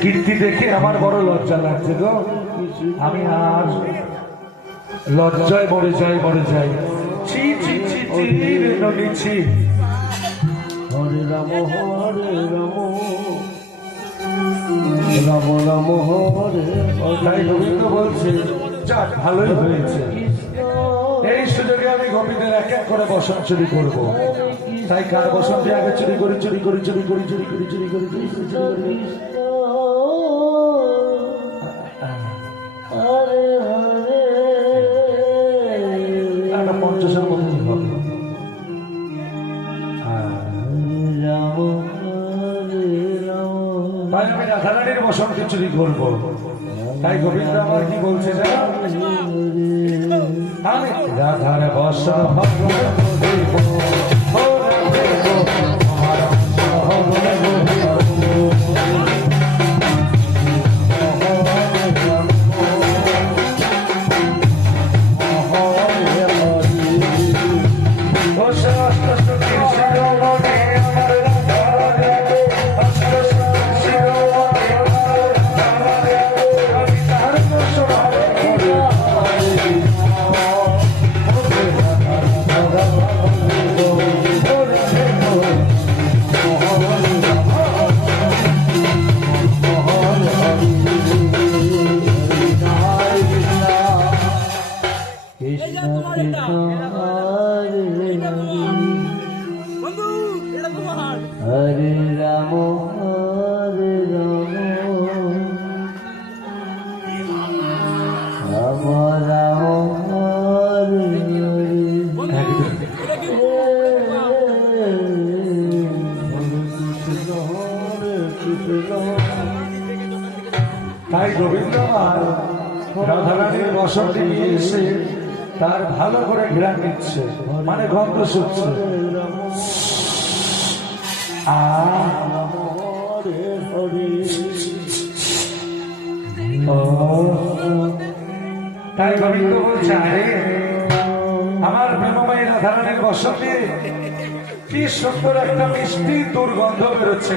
কীর্তি দেখে আমার বড় লজ্জা লাগছে গো। আমি আর লজ্জায় মরে যাই মরে যাই। ছি হরে রাম হরে রাম। রাম রাম, হরে তাই গোবিন্দ বলছে। যাক, ভালোই হয়েছে। এই সুযোগে আমি গোবিন্দের এক এক করে বসন চুরি করব। তাই কার বসনটি আগে চুরি করি চুরি করি চুরি করি চুরি করি চুরি করি চুরি করি চুরি করি। চুরি করব। তাই কি বলছে রাধার ভগবান হরে রাম হরে রাম। রাম রাম হরে তাই গোবিন্দ রাধারানীর নিয়ে এসে তার ভালো করে ঘেরা নিচ্ছে মানে গন্ধ শুচ্ছে। তাই গোবিন্দ বলছে আরে আমার প্রেমময়ী রাধারানীর বসন্তে কি সুন্দর একটা মিষ্টি দুর্গন্ধ বেরোচ্ছে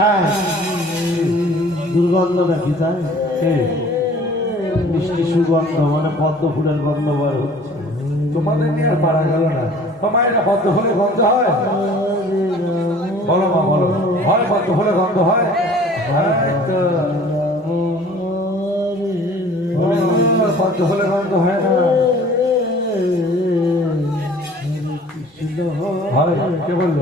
হ্যাঁ। দুর্গন্ধ নাকি তাই? মিষ্টি সুগন্ধ মানে পদ্ম ফুলের গন্ধ বার হচ্ছে। তোমাদের নিয়ে আর পারা গেল না। তোমার এটা পদ্ম ফুলের গন্ধ হয়? বলো মা বলো। হয় পদ্ম ফুলের গন্ধ হয়? হ্যাঁ, তো পদ্ম গন্ধ হয় না। হয় কে বলল?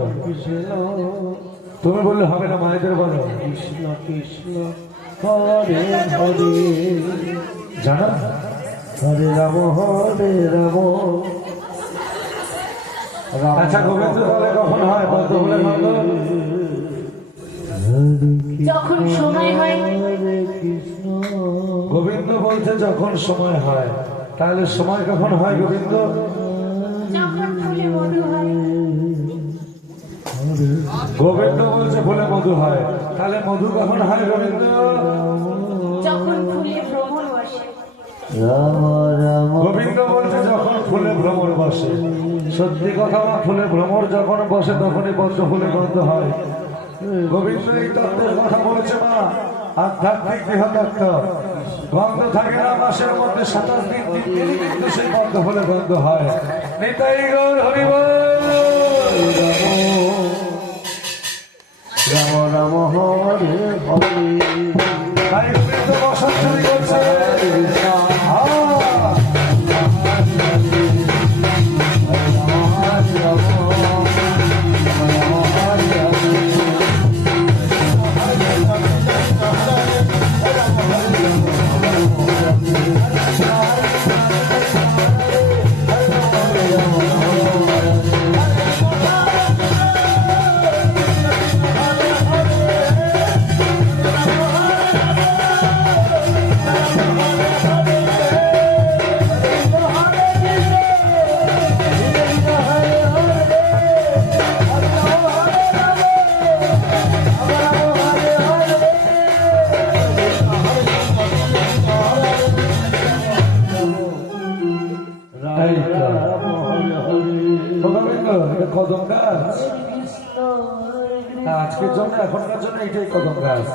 তুমি বললে হবে না মায়েদের বলো। কৃষ্ণ কৃষ্ণ হরে হরে। জানো? হরে রাম হরে রাম। রাম আচ্ছা গোবিন্দ বলে কখন হয়? গন্ধ যখন সময় হয়। গোবিন্দ বলছে যখন সময় হয়। তাহলে সময় কখন হয় গোবিন্দ? মধু হয়। গোবিন্দ বলছে ফুলে মধু হয়। তাহলে মধু কখন হয় গোবিন্দ? যখন ফুলে ভ্রমণ বসে রাম রাম গোবিন্দ বলছে যখন ফুলে ভ্রমর বসে, সত্যি কথা না ফুলে ভ্রমর যখন বসে তখনই পদ্ম ফুলে গন্ধ হয়। গোবিন্দ এই তত্ত্বের কথা বলেছে মা, আধ্যাত্মিক গৃহতত্ত্ব গন্ধ থাকে না মাসের মধ্যে, সাতাশ দিন, তিন কিন্তু সেই পদ্ম ফুলে গন্ধ হয়। নিতাই গৌর হরিব এটাই কদম গাছ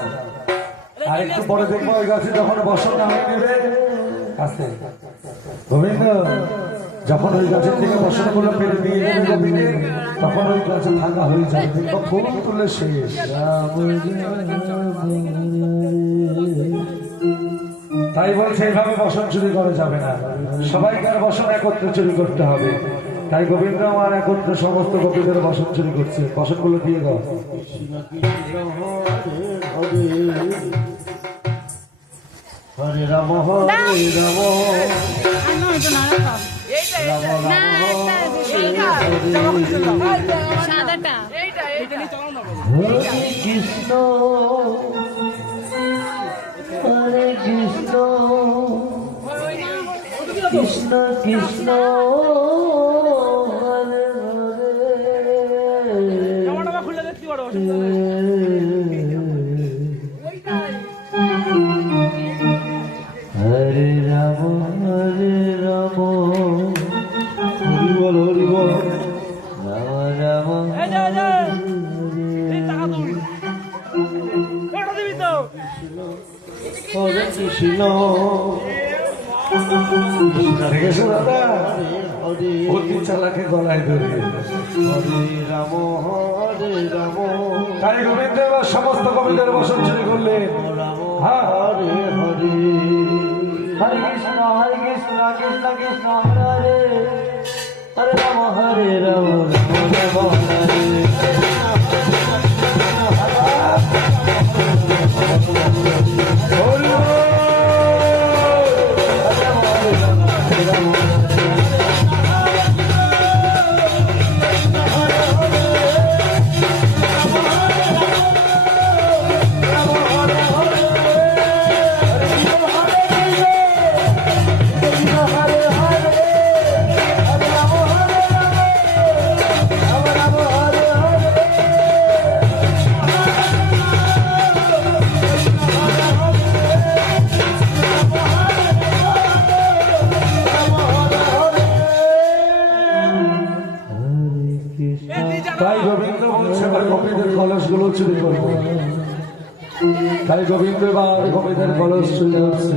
আর একটু পরে দেখব ওই গাছে যখন বসন্ত নেবে আস্তে গোবিন্দ যখন ওই গাছের থেকে বসন্তগুলো পেরে দিয়ে দেবে তখন ওই গাছে ফাঁকা হয়ে যাবে। ফুল তুলে শেষ। তাই বলছে এইভাবে বসন চুরি করা যাবে না। সবাইকে আর বসন একত্রে চুরি করতে হবে। তাই গোবিন্দ আমার একত্রে সমস্ত গোপীদের বসন চুরি করছে। বসনগুলো দিয়ে দাও। হরে রাম হরে রাম। হরে কৃষ্ণ। হরে কৃষ্ণ। কৃষ্ণ। কৃষ্ণ। অতি চালাকে গলায় হরে রাম হরে রাম। গোবিন্দ এবার সমস্ত কবিদের বসন চুরি করলেন। হ্যাঁ। হরে হরে। হরে কৃষ্ণ হরে কৃষ্ণ কৃষ্ণ কৃষ্ণ হরে হরে। হরে রাম হরে রাম রাম রাম চুরি করব তাই গোবিন্দ এবার গোপীদের কলস চুরি করছে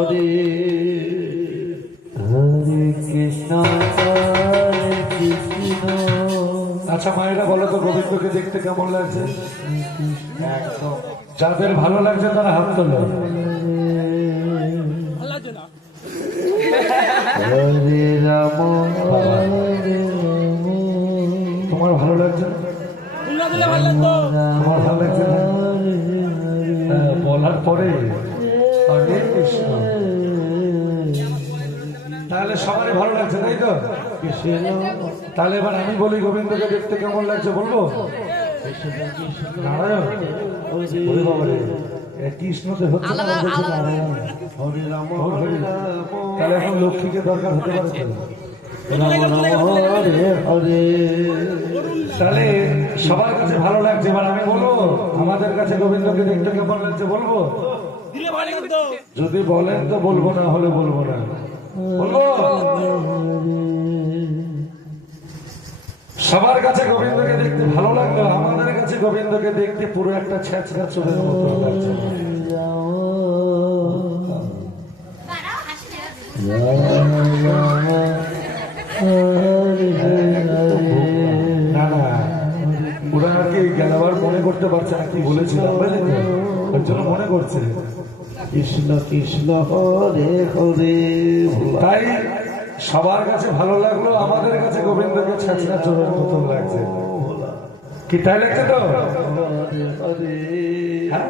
হরে হরে হরে কৃষ্ণ হরে কৃষ্ণ। আচ্ছা মায়েরা বলো তো গোবিন্দকে দেখতে কেমন লাগছে? যাদের ভালো লাগছে তারা হাত তোলো। হরে রাম তোমার ভালো লাগছে? তোমরা দিলে ভালো লাগছে হ্যাঁ, বলার পরে কৃষ্ণ। তাহলে সবারই ভালো লাগছে তাই তো? তাহলে এবার আমি বলি গোবিন্দকে দেখতে কেমন লাগছে বলব? নারায়ণ হচ্ছে নারায়ণ। হরে রাম হরে। রাম। তাহলে এখন লক্ষ্মীকে দরকার হতে পারে তাহলে সবার কাছে ভালো লাগছে এবার আমি বলব আমাদের কাছে গোবিন্দকে দেখতে কেমন লাগছে বলব? যদি বলেন তো বলব, না হলে বলব না। বলব? সবার কাছে গোবিন্দকে দেখতে ভালো লাগল, আমাদের কাছে গোবিন্দকে দেখতে পুরো একটা ছেঁচড়া না ওরা আর কি গেলাবার মনে করতে পারছে না, কি বলেছিলাম মনে করছে। কৃষ্ণ কৃষ্ণ হরে হরে তাই সবার কাছে ভালো লাগল আমাদের কাছে গোবিন্দকে ছেঁচড়া চোরের মতো লাগছে। কি তাই লাগছে তো? হ্যাঁ?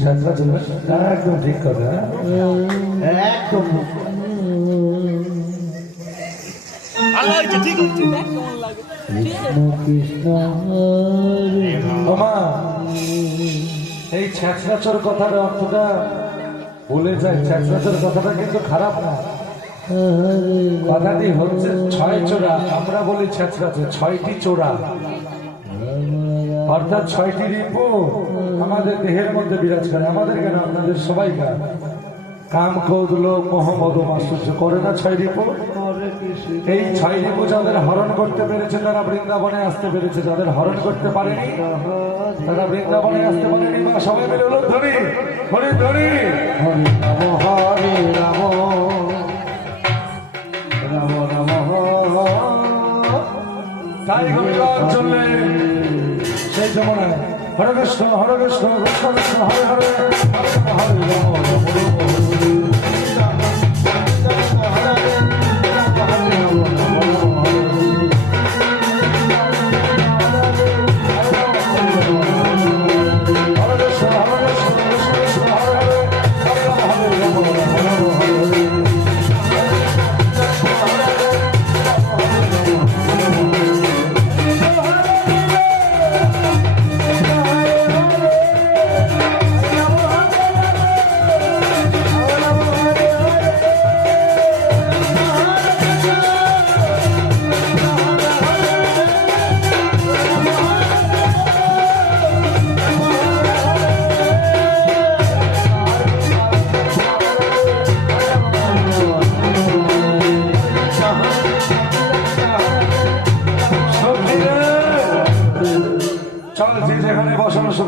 ছাত্রা চলবে একদম ঠিক কথা? একদম কৃষ্ণ ওমা এই ছ্যাঁচড়াচর কথার অর্থটা বলে যায়। ছ্যাঁচড়াচর কথাটা কিন্তু খারাপ না। কথাটি হচ্ছে ছয় চোরা আমরা বলি ছ্যাঁচড়াচর ছয়টি চোরা। অর্থাৎ ছয়টি রিপু আমাদের দেহের মধ্যে বিরাজ করে। আমাদের কেন? আপনাদের সবাই কাম লোক মোহাম্মদ মাসুর্য করে না ছয় রিপু? এই ছয় রিপু যাদের হরণ করতে পেরেছে তারা বৃন্দাবনে আসতে পেরেছে। যাদের হরণ করতে পারেনি তারা বৃন্দাবনে আসতে পারেনি। মা সবাই মিলে হলো ধরি হরি ধরি হরে রাম হরে রাম। রাম রাম তাই সেই যমুনায়। হরে কৃষ্ণ হরে কৃষ্ণ কৃষ্ণ কৃষ্ণ হরে হরে হরে রাম,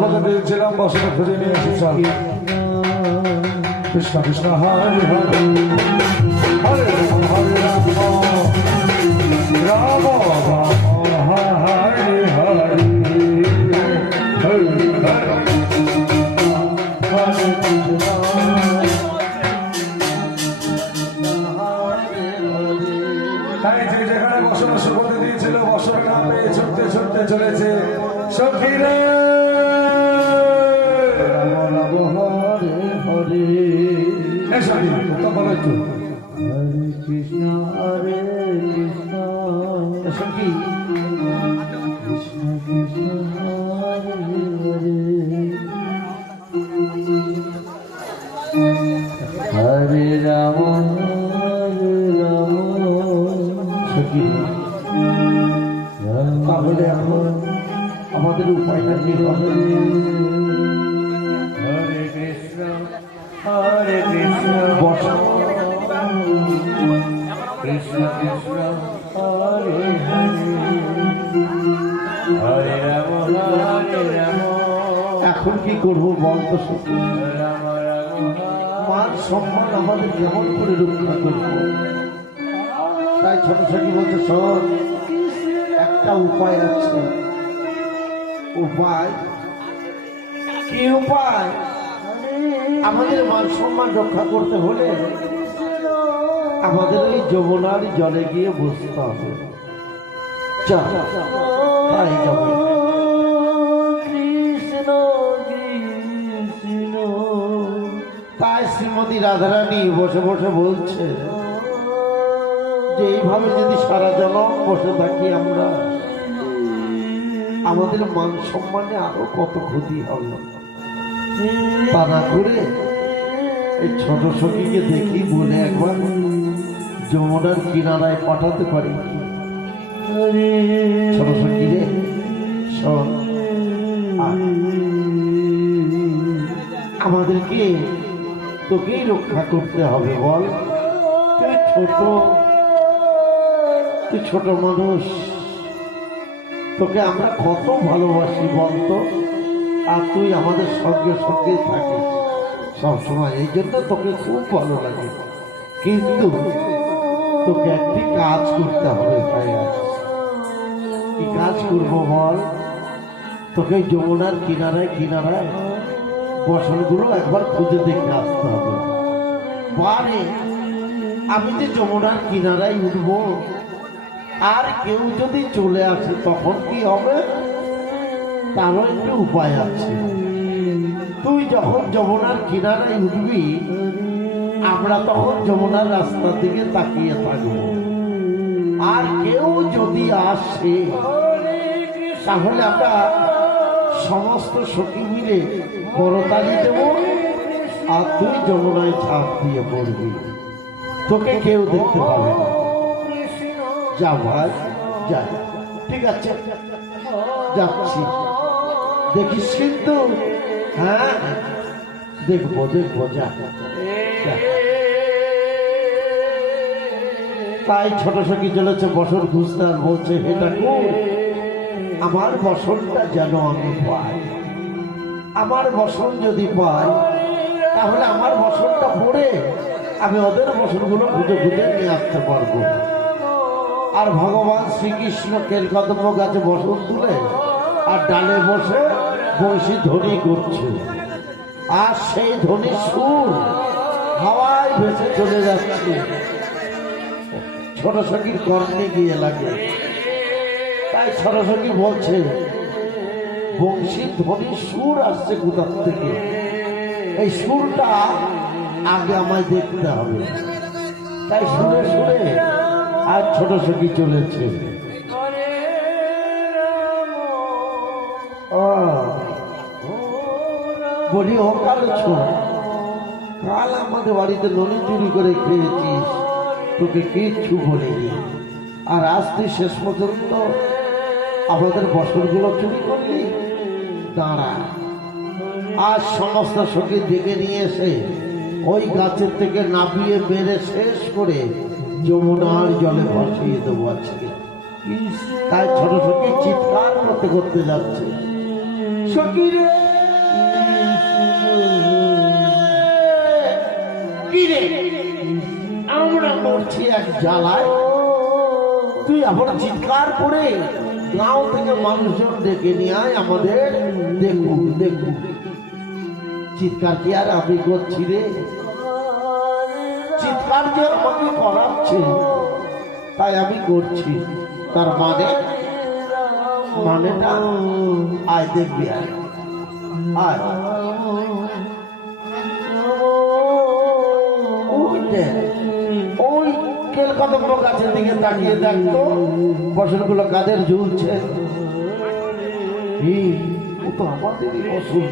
সুখতে দিয়েছিলাম বসানো খুঁজে নিয়ে এসে কৃষ্ণ কৃষ্ণ, হরে হরে। হরে রাম হরে রাম রাম। এখন কি করব বলতো মান সম্মান আমাদের কেমন করে রক্ষা করব? তাই ছোট ছোট বলছে, শোন, একটা উপায় আছে। উপায়? কি উপায়? আমাদের মান সম্মান রক্ষা করতে হলে আমাদের ওই যমুনার জলে গিয়ে বসতে হবে। তাই শ্রীমতী রাধারানী বসে বসে বলছে যে এইভাবে যদি সারা জনম বসে থাকি আমরা আমাদের মান সম্মানে আরও কত ক্ষতি হবে? তা না করে এই ছোট সখীকে দেখি বলে একবার যমুনার কিনারায় পাঠাতে পারি। ছোট সখী রে আমাদেরকে তোকেই রক্ষা করতে হবে বল। তুই ছোট। তুই ছোট মানুষ। তোকে আমরা কত ভালোবাসি বলতো আর তুই আমাদের সঙ্গে সঙ্গেই থাকিস। সবসময়। এই জন্য তোকে খুব ভালো লাগে। কিন্তু তোকে একটি কাজ করতে হবে ভাইয়া কি কাজ করব বল? তোকে যমুনার কিনারায় কিনারায় বসনগুলো একবার খুঁজে দেখে আসতে হবে। পারে আমি যে যমুনার কিনারায় উঠবো আর কেউ যদি চলে আসে, তখন কি হবে? তারও একটু উপায় আছে। তুই যখন যমুনার কিনারায় উঠবি, আমরা তখন যমুনার রাস্তার দিকে তাকিয়ে থাকব। আর কেউ যদি আসে, তাহলে আমরা সমস্ত সখী মিলে করতালি দেব আর তুই যমুনায় ঝাঁপ দিয়ে পড়বি। তোকে কেউ দেখতে পাবে না। যা ভাই, যা ঠিক আছে, যাচ্ছি। দেখিস কিন্তু? হ্যাঁ? দেখব দেখব, যা। তাই ছোট সখী চলেছে খুঁজতে আর বলছে ঠাকুর, আমার বসনটা যেন আমি পাই। আমার বসন যদি পাই, তাহলে আমার বসনটা পড়ে। আমি ওদের বসনগুলো খুঁজে খুঁজে নিয়ে আসতে পারব। আর ভগবান শ্রীকৃষ্ণ কেলকদম্ব গাছে বসন তুলে আর ডালে বসে বংশী ধ্বনি করছে। আর সেই ধ্বনি সুর হাওয়ায় ভেসে চলে যাচ্ছে। সখীর কর্ণে গিয়ে লাগে। তাই সখী বলছে, বংশী ধ্বনি সুর আসছে কোথার থেকে? এই সুরটা আগে আমায় দেখতে হবে। তাই শুনে শুনে আর ছোট সখী চলেছে। বলি, ও কালো কাল আমাদের বাড়িতে ননি চুরি করে খেয়েছিস। তোকে কিচ্ছু বলিনি। আর আজ তুই শেষ পর্যন্ত আমাদের বছরগুলো চুরি করলি? দাঁড়া। আজ সমস্ত সখী ডেকে নিয়ে এসে ওই গাছের থেকে নাপিয়ে মেরে শেষ করে যমুনার জলে ভাসিয়ে দেবো আজকে। তাই ছোট সখী চিৎকার করতে করতে যাচ্ছে। আমরা করছি এক জ্বালায়। তুই আবার চিৎকার করে গাঁও থেকে মানুষজন ডেকে নিয়ে আয় আমাদের। দেখুক দেখুক চিৎকার কি আর আমি করছি রে? চিৎকার যে আমাকে করাচ্ছে তাই আমি করছি। তার মানে? মানেটা আয় দেখবি আয়। আয়। ওই কেলকদম্ব গাছের দিকে তাকিয়ে দেখতো ফসলগুলো কাদের ঝুলছে। ও তো আমাদেরই ফসল